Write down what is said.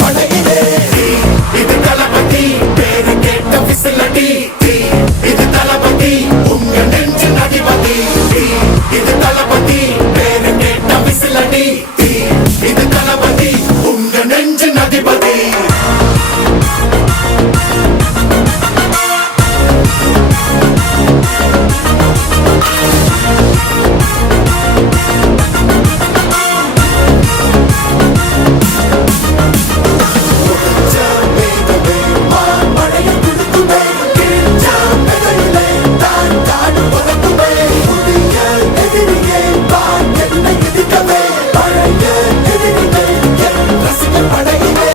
படையிலே இது தளபதி பேரு கேட்ட விசிலடி இது தளபதி உங்க நெஞ்சின் அதிபதி இது தளபதி பேரு கேட்ட விசிலடி இது தளபதி உங்க நெஞ்சின் அதிபதி